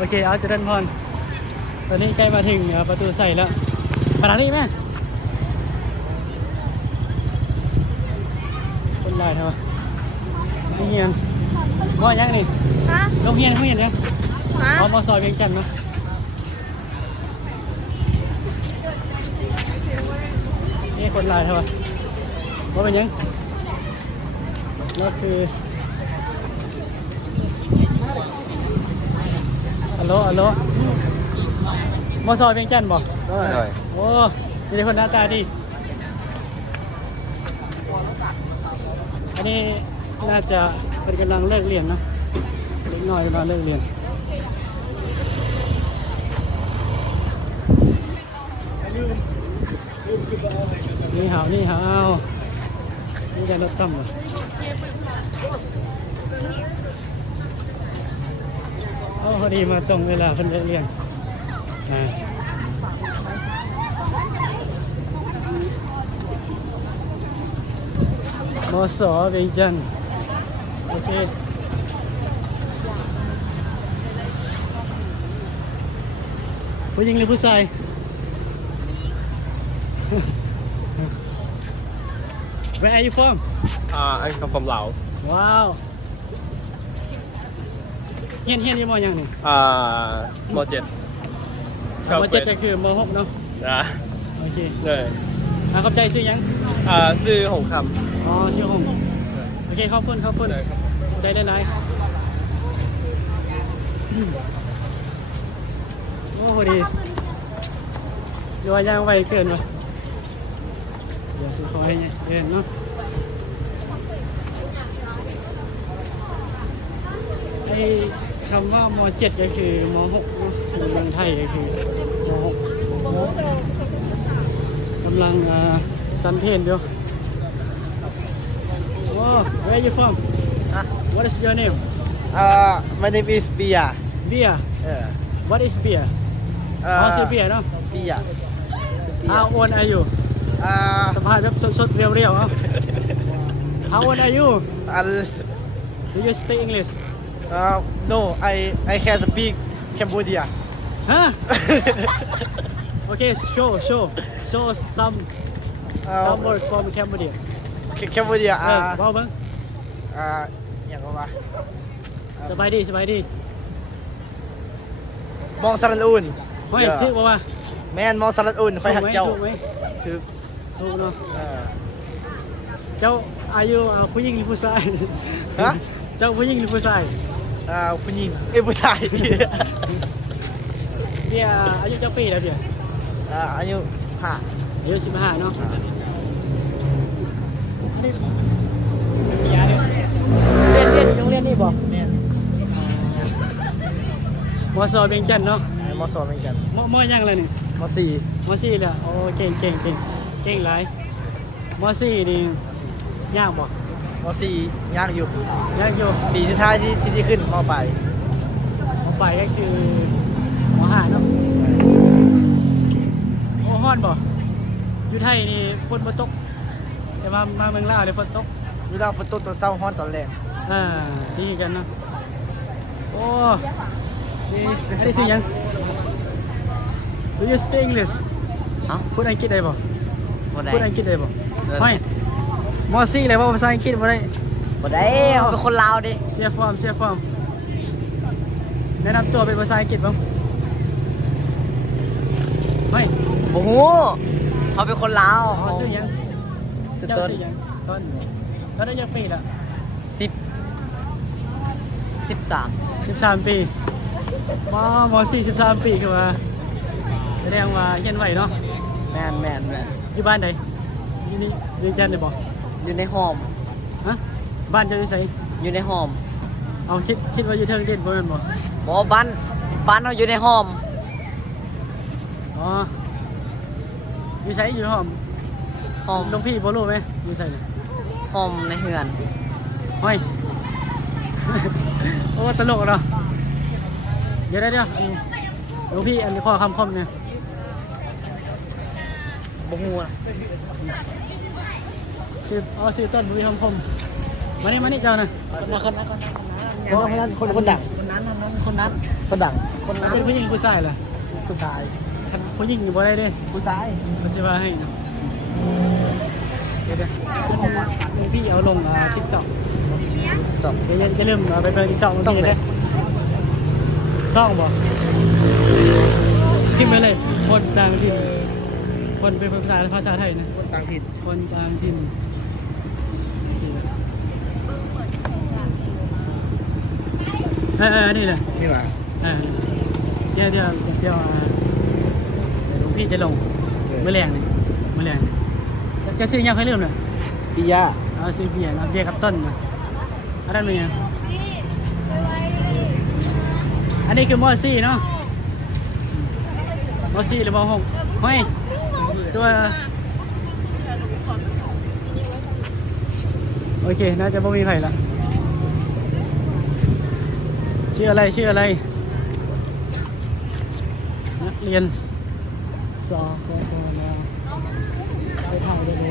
โอเคเอาเจริญพรตอนนี้ใกล้มาถึงประตูใส่แล้วขนาดนี้ไหมคนได้เท่านี่เงียนว่ายังนี่ ฮะ ลงเงียนเขาเห็นยัง ฮะ มอซอยเวียงจันทน์เนาะนี่คนลายเท่าว่าเป็นยังแล้วคือฮัลโหลฮัลโหลมอซอยเวียงจันทน์บ่ ได้ โอ้มีแต่คนหน้าตาดีอันนี้น่าจะเป็นกำลังเลิกเรียนนะเล็กน้อยกำลังเลิกเรียนนี่หาวนี่หาวนี่ได้รถตั้มเหรอโอ้พอดีมาตรงเวลาเพิ่นเลิกเรียนนะมสเวียงจันทน์โอเคผู้หญิงหรือผู้ชาย Where are you from? I come from Laos. ว้าวเฮียนยี่มอยังนี่ มเจ็ด มเจ็ดก็คือมหกเนาะ นะ โอเค เลย ขอบใจซื้อยัง ซื้อหงค อ๋อชื่อหงโอเคขอบคุณ ำเลยครับ ใจได้ไรโอ้โหดีดูว่ายังไวเกินวะเดี๋ยวซื้อของให้เย็นเนาะไอ้คำว่าม.7 ก็คือม.6 เนาะในเมืองไทยก็คือม.6 กำลังสันเพนเดียว Wow, where are you from? What is your name? My name is Pia. Beer. What is beer? Oh, say beer เนาะ Pia. How old are you? สัมภาษณ์แบบสดๆเรียวๆเอ้า How old are you? Do you speak English? No, I can speak Cambodia. Huh? Okay, show some words from Cambodia. Cambodia. เว้าเบิ่ง อย่างว่า สบายดี มองสระอุ่น เฮ้ยถูกบ่วะ แม่นมองสระอุ่นคอยหักเจ้า ถูกไหมถูกเนาะ เจ้าอายุผู้หญิงหรือผู้ชาย ฮะ เจ้าผู้หญิงหรือผู้ชาย ผู้หญิงผู้ชาย เนี่ยอายุเจ้าปีแล้วเดี๋ยว อายุ15 อายุ15เนาะเรียนอยู่โรงเรียนนี่บ่ แม่น มสเวียงจันทน์เนาะ ม2เหมือนกัน มยังเลยนี่ ม4 ม4แล้วโอ้เก่งหลายม4นี่ยากบ่ ม4ยากอยู่ ยากอยู่ ปีสุดท้ายที่ขึ้นมปลาย มไปก็คือม5เนาะโอ้ฮ้อนบ่อยู่ไทยนี่ฝนบ่ตกแต่มาเมืองลาวนี่ฝนตก เวลาฝนตกตอนเช้าร้อนตอนแรง ดีกันเนาะโอ้นี่อันนี้สิยัง Do you speak English ฮะ พูดอังกฤษได้บ่ บ่ได้ พูดอังกฤษได้บ่ไม่มอซี่เลยว่าภาษาอังกฤษบ่ได้ บ่ได้เขาเป็นคนลาวดิ เสียฟอร์มแนะนำตัวเป็นภาษาอังกฤษบ้างไม่ โอ้โหเขาเป็นคนลาว เขาซื้อยัง สุด เจ้า ต้น ซื้อยังต้นได้ยังปีละ 13 ปีมซี่13 ปีคือว่าแสดงว่าเรียนไหวเนาะ แม่น อยู่บ้านใดอยู่นี่เวียงจันทน์ได้บ่ อยู่ในหอม ฮะบ้านเจ้าอยู่ไส อยู่ในหอม เอาคิดว่าอยู่เทิงเด่นบ่แม่นบ่ บ่บ้านเราอยู่ในหอม อ๋ออยู่ไสอยู่หอม หอม หลวงพี่บ่รู้ไหมอยู่ไสเนี่ย หอมในเฮือน ห้อย โอ้ตลกเนาะเดี๋ยวหลวงพี่อันนี้ข้อคำคมเนี่ย บ่ฮู้นะ ซื้อต้นบุรีคำคมมานี่เจ้านะ คนนั้นคนดังคนนั้น ฝรั่งคน เป็ นั้น นผู้หญิงผู้ชายล่ะ ผู้ชาย คันผู้หญิงอยู่บ่ได้เด้ ผู้ชาย มันจะว่าให้นะเดี๋ยวพี่เอาลงTikTok จบ เดี๋ยวจะเริ่มไปเปิดTikTok ซ่องเลย ซ่องบ่ทิ้งไปเลยคนต่างถิ่นคนเป็นภาษาไทยนะ คนต่างถิ่น คนต่างถิ่นนี่แหละ นี่หว่า เดี๋ยวหลวงพี่จะลงเมื่อแรงนี่เมื่อแรงนี่จะซื้อยังค่อยเริ่มเลย ปิยา เอาซื้อเบียร์นะเบียร์กับต้นนะอันนั้นเป็นยังอันนี้คือมอซี่เนาะมอซี่หรือมอหกเฮ้ยตัวโอเคน่าจะไม่มีใครละชื่ออะไรนักเรียนสกปนไปถ่ายได้ดู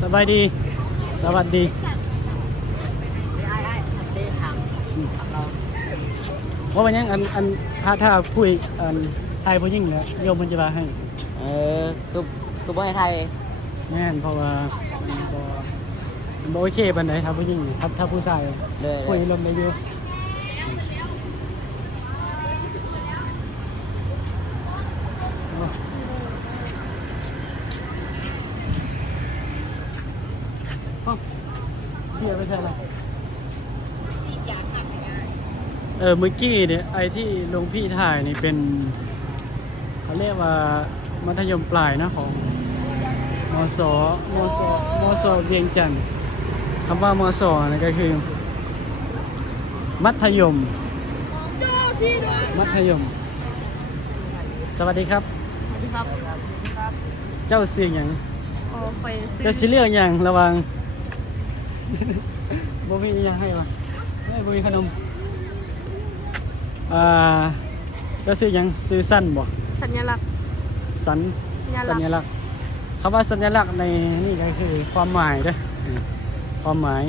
สบายดีสวัสดีว่าวันยังอันถ้าคุยไทยผู้หญิงแล้วโยมมันจะมาให้ ตัวบ่ให้ไทย แม่นเพราะว่ามันบ่โอเคปานใดถ้าผู้หญิงถ้าผู้ชาย เลย คุยลมได้อยู่พี่เอาไปใช่ละเมื่อกี้เนี่ยไอ้ที่หลวงพี่ถ่ายนี่เป็นเขาเรียกว่ามัธยมปลายนะของมสเวียงจันทร์คำว่ามสนี่ก็คือมัธยมสวัสดีครับ สวัสดีครับ เจ้าซื้อหยัง โอ้ไปซื้อ เจ้าสิเลือกหยังระวัง บ่มีหยังให้วะไม่บ่มีขนมเจ้าซื้อหยังซื้อสั้นบ่ สัญลักษณ์ สัญ สัญลักษณ์ ลักษณ์คำว่าสัญลักษณ์ในนี่ก็คือความหมายเด้อความหมาย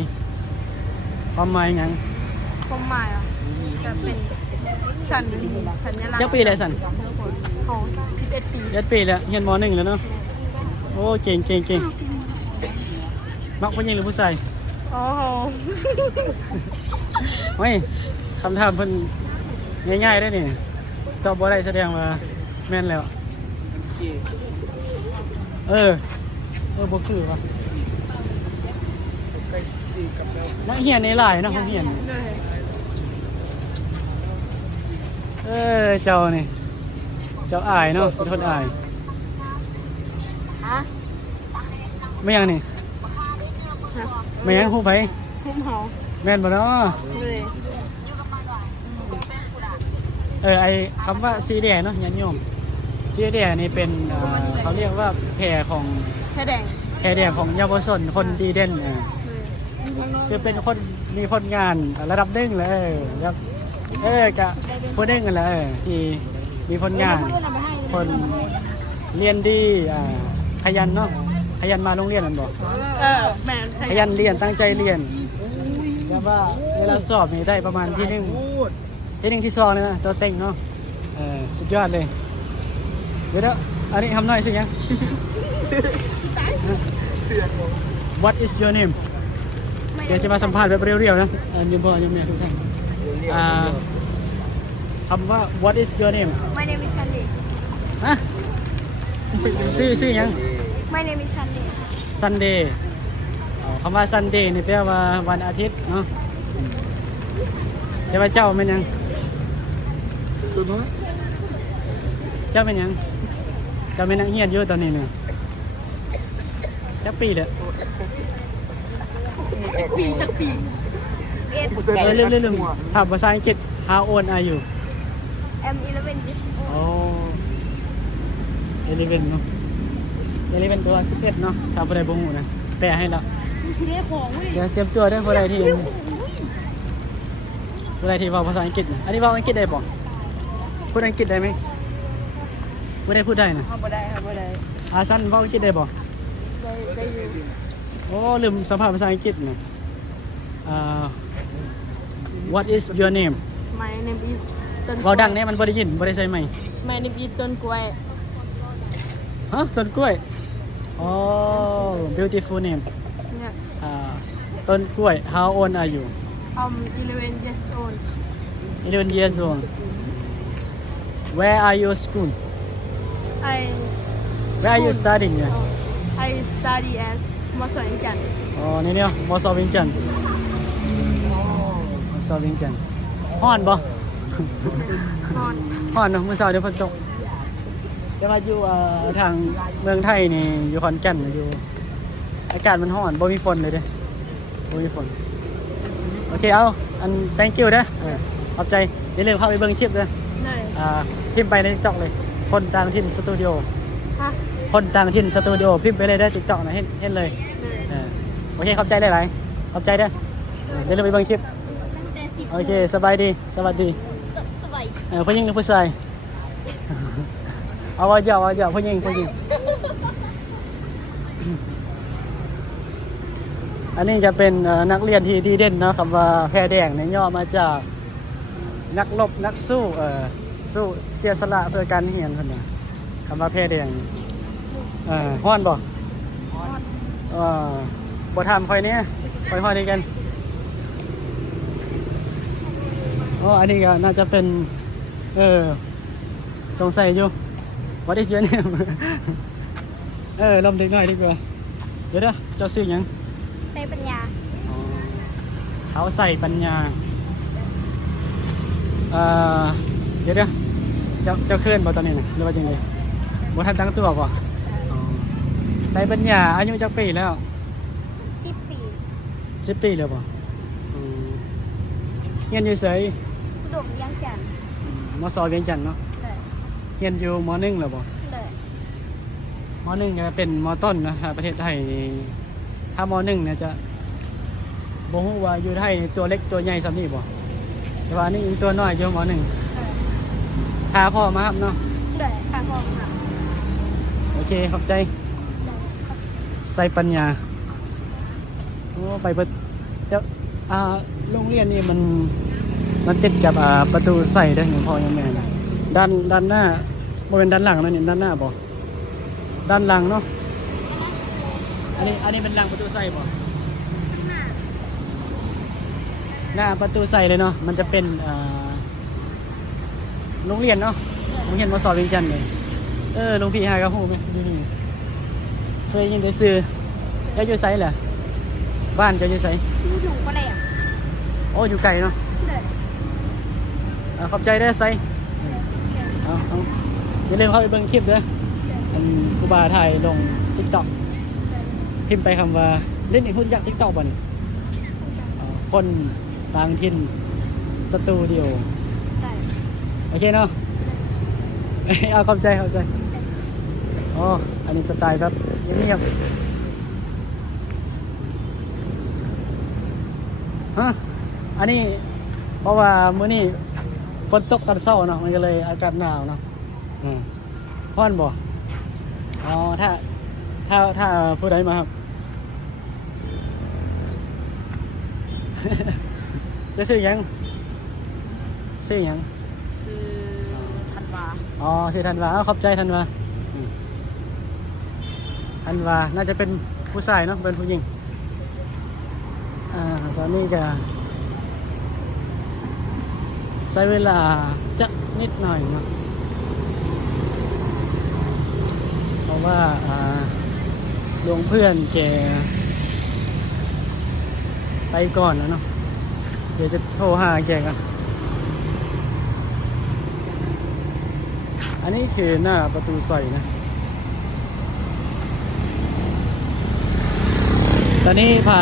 หยัง ความหมายอ่ะจะเป็นสัญลักษณ์ เจ้าปีอะไรสัน ของ11 ปี ปีแล้วเรียนม .1 แล้วเนาะโอ้เก่งมักผู้หญิงหรือผู้ชาย โอ้โห เฮ้ยคำถามเพิ่นง่ายๆได้อนี่ตอบบ่ได้แสดงว่าแม่นแล้วบ่คือวะนักเรียนในหลายเนาะเขาเรียน เจ้านี่เจ้าอายเนาะเป็นคนอาย ฮะ ไม่ยังนี่ไม่ยังฮู้ไผ หุ้มเฮา แม่นบ่เนาะ เลย ไอคำว่าสีแดงเนาะญาติโยมสีแดงนี่เป็นเขาเรียกว่าแพร่ของ แค่แดง แพร่แดงของเยาวชนคนดีเด่นคือเป็นคนมีผลงานระดับหนึ่งเลยครับกะผู้หนึ่งกันแหละที่มีผลงานคนเรียนดีขยันเนาะขยันมาโรงเรียนนั่นบ่ แมน ขยันเรียนตั้งใจเรียนแล้วว่าเวลาสอบนี่ได้ประมาณที่หนึ่งที่สองเลยนะตัวเต็งเนาะสุดยอดเลยเดี๋ยวอันนี้ทำหน่อยสิยัง What is your name เดี๋ยวจะมาสัมภาษณ์แบบเรียวๆนะนิมบอยังมีทุกท่านคำว่า What is your name My name is Sunday ฮะชื่อยัง My name is Sunday Sunday คำว่า Sunday นี่แปลว่าวันอาทิตย์เนาะแต่ว่าเจ้าเป็นยังเจ้าเป็นยังเจ้าเป็นนักเรียนอยู่ตอนนี้เนี่ยจักปีเลย จักปี เรื่องถามภาษาอังกฤษ How old are you I'm 11 this โอ้11เนาะ11ตัว11เนาะถ้าบ่ได้บ่ฮู้นะแปลให้แล้ว เรียกของเว้ย เดี๋ยวเตรียมตัวเด้อผู้ใดที่เว้าภาษาอังกฤษนะอันนี้เว้าอังกฤษได้บ่พูดอังกฤษได้ไหมพูดได้นะ ทำบ่ได้ทำบ่ได้ สั้นเว้าอังกฤษได้บ่ ได้อยู่ โอ้ลืมสัมภาษณ์ภาษาอังกฤษนะWhat is your name My name is ต้น เว้าดังเนี่ยมันบ่ได้ยินบ่ได้ใช่ไหม My name is ต้นกล้วย ฮะต้นกล้วยอ๋อ beautiful name เนี่ย ต้นกล้วย How old are you 11 years old 11 years old Where are you school I Where are you studying I study at มอสวนจันทร์ อ๋อนี่เนี่ยมอสอวิงจันทน์มอสอวิงจันทน์ฮ้อนบ่ นอน ฮ้อนเนาะมื้อเช้าเดี๋ยวฝนตกแต่ว่าอยู่ทางเมืองไทยนี่อยู่ขอนแก่นอยู่อากาศมันร้อนบ่มีฝนเลยเด้บ่มีฝนโอเคเอาอัน thank you เด้อขอบใจอย่าลืมเข้าไปเบิ่งคลิปเด้อ เลย พิมพ์ไปใน TikTok เลยคนต่างถิ่นสตูดิโอ ฮะ คนต่างถิ่นสตูดิโอพิมพ์ไปเลยได้ TikTok นะเห็นเลย เลย โอเคขอบใจหลายๆขอบใจเด้ออย่าลืมไปเบิ่งคลิปโอเคสบายดีสวัสดีผู้หญิงหรือผู้ชายเอาว่าเยอะผู้หญิงอันนี้จะเป็นนักเรียนที่ดีเด่นเนาะคำว่าแพรแดงเนี่ยย่อมาจากนักรบนักสู้สู้เสียสละเพื่อการเรียนคนน่ะคำว่าแพรแดงฮ้อนบ่บ่ทำคอยเนี้ยคอยฮ้อนดีกันอ๋ออันนี้ก็น่าจะเป็นสงสัยอยู่ What is your name ลมเด็กน้อยดีกว่าเดี๋ยวเจ้าชื่อหยัง ใช้ปัญญา เขาใส่ปัญญาเดี๋ยวเจ้าเคลื่อนบ่ตอนนี้นะหรือว่าจังไงบ่ทันตั้งตัวบ่ใส่ปัญญาอายุจักปีแล้ว 10 ปี 10 ปีแล้วบ่เรียนอยู่ไส อุดมยังจันทร์ มสเวียงจันทน์เนาะ เลย เรียนอยู่ม .1 แล้วบ่ เลย ม .1 จะเป็นมต้นนะประเทศไทยนี่ถ้าม .1 เนี่ยจะบ่ฮู้ว่าอยู่ไทยนี่ตัวเล็กตัวใหญ่ซำนี้บ่แต่ว่านี่ยังตัวน้อยอยู่ม .1 เลย พาพ่อมาครับเนาะ เลยค่ะพ่อค่ะ โอเคขอบใจใส่ปัญญาโอ้ไปเจ้าโรงเรียนนี่มันติดกับประตูใส่ได้อย่างพ่อยังแม่นะด้านหน้าบ่เป็นด้านหลังนะนี่ด้านหน้าบ่ด้านหลังเนาะอันนี้เป็นหลังประตูใส่บ่หน้าประตูใส่เลยเนาะมันจะเป็นโรงเรียนเนาะโรงเรียนมสเวียงจันทน์เลยหลวงพี่หากระหูไหมอยู่นี่เคยยินได้ซื้อเจ้าอยู่ไสเหรอบ้านเจ้าอยู่ไส อยู่ถุงก็ได้อ่ะ โอ้อยู่ไกลเนาะ เลย ขอบใจได้อไสเอาอย่าลืมเข้าไปเบิ่งคลิปเด้อครูบาถ่ายลง TikTok พิมพ์ไปคำว่าเล่นอีกหุ้นจาก TikTok บ่นี่คนต่างถิ่นสตูดิโอ ได้ โอเคเนาะ เอาขอบใจอ๋ออันนี้สไตล์แบบเงียบๆฮะอันนี้เพราะว่ามื้อนี้ฝนตกตอนเช้าเนาะมันก็เลยอากาศหนาวเนาะร้อนบ่อ๋อถ้าผู้ใดมาครับ จะซื้อหยังซื้อหยัง คือธันวา อ๋อชื่อธันวาขอบใจธันวาธันวาน่าจะเป็นผู้ชายเนาะเป็นผู้หญิงตอนนี้จะใช้เวลาจะนิดหน่อยเนาะเพราะว่าหลวงเพื่อนแกไปก่อนแล้วเนาะเดี๋ยวจะโทรหาแกกันอันนี้คือหน้าประตูใส่นะตอนนี้พา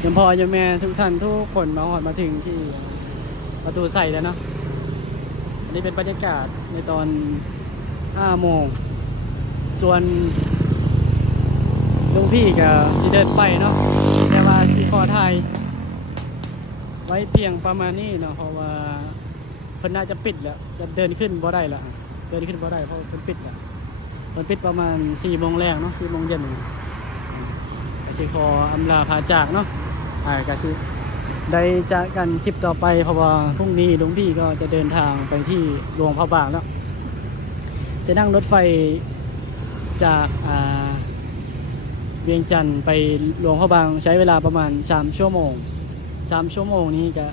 โยมพ่อโยมแม่ทุกท่านทุกคนมาถึงที่ประตูใส่แล้วเนาะอันนี้เป็นบรรยากาศในตอน5 โมงส่วนลุงพี่กับสีเดินไปเนาะแต่ว่าสีขอไทยไว้เพียงประมาณนี้เนาะเพราะว่าเพิ่นน่าจะปิดแล้วจะเดินขึ้นบ่ได้ละเดินขึ้นบ่ได้เพราะเพิ่นปิดแล้วเพิ่นปิดประมาณ4 โมงแรกเนาะ4 โมงเย็น ก็สิขออำลาพาจากเนาะก็สิได้จากกันคลิปต่อไปเพราะว่าพรุ่งนี้หลวงพี่ก็จะเดินทางไปที่หลวงพระบางแล้วจะนั่งรถไฟจากเวียงจันทร์ไปหลวงพระบางใช้เวลาประมาณ3 ชั่วโมง3 ชั่วโมงนี้ก็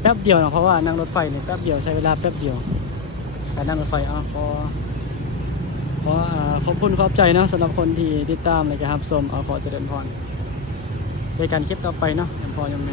แป๊บเดียวเนาะเพราะว่านั่งรถไฟเนี่ยแป๊บเดียวใช้เวลาแป๊บเดียวการนั่งรถไฟขอบคุณขอบใจเนาะสำหรับคนที่ติดตามเลยครับชมขอเจริญพรในการคลิปต่อไปเนาะยังพอยังไง